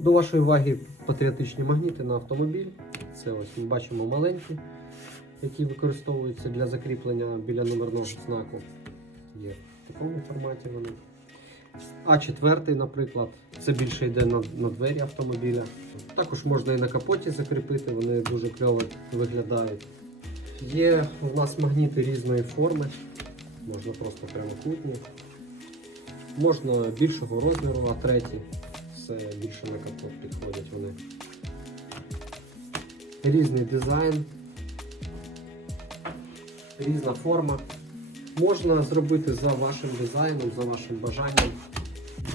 До вашої уваги патріотичні магніти на автомобіль. Це ось ми бачимо маленькі, які використовуються для закріплення біля номерного знаку. Є в такому форматі вони. А четвертий, наприклад, це більше йде на, на двері автомобіля. Також можна і на капоті закріпити, вони дуже кльово виглядають. Є у нас магніти різної форми, можна просто прямокутні. Можна більшого розміру, а третій все більше на капот підходять вони. Різний дизайн, різна форма. Можна зробити за вашим дизайном, за вашим бажанням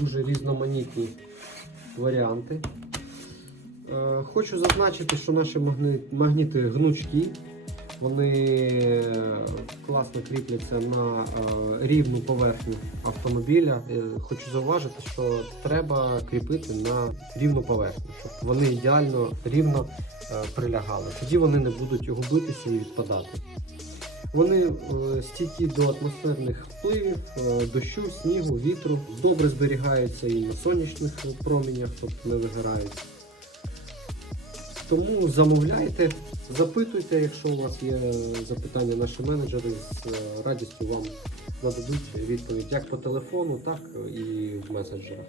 дуже різноманітні варіанти. Е, Хочу зазначити, що наші магніти гнучкі, вони е, класно кріпляться на е, рівну поверхню автомобіля. Е, Хочу зауважити, що треба кріпити на рівну поверхню, щоб вони ідеально рівно прилягали. Тоді вони не будуть губитися і відпадати. Вони стійкі до атмосферних впливів, дощу, снігу, вітру, добре зберігаються і на сонячних промінях, тобто не вигорають. Тому замовляйте, запитуйте, якщо у вас є запитання, наші менеджери з е, радістю вам нададуть відповідь як по телефону, так і в месенджерах.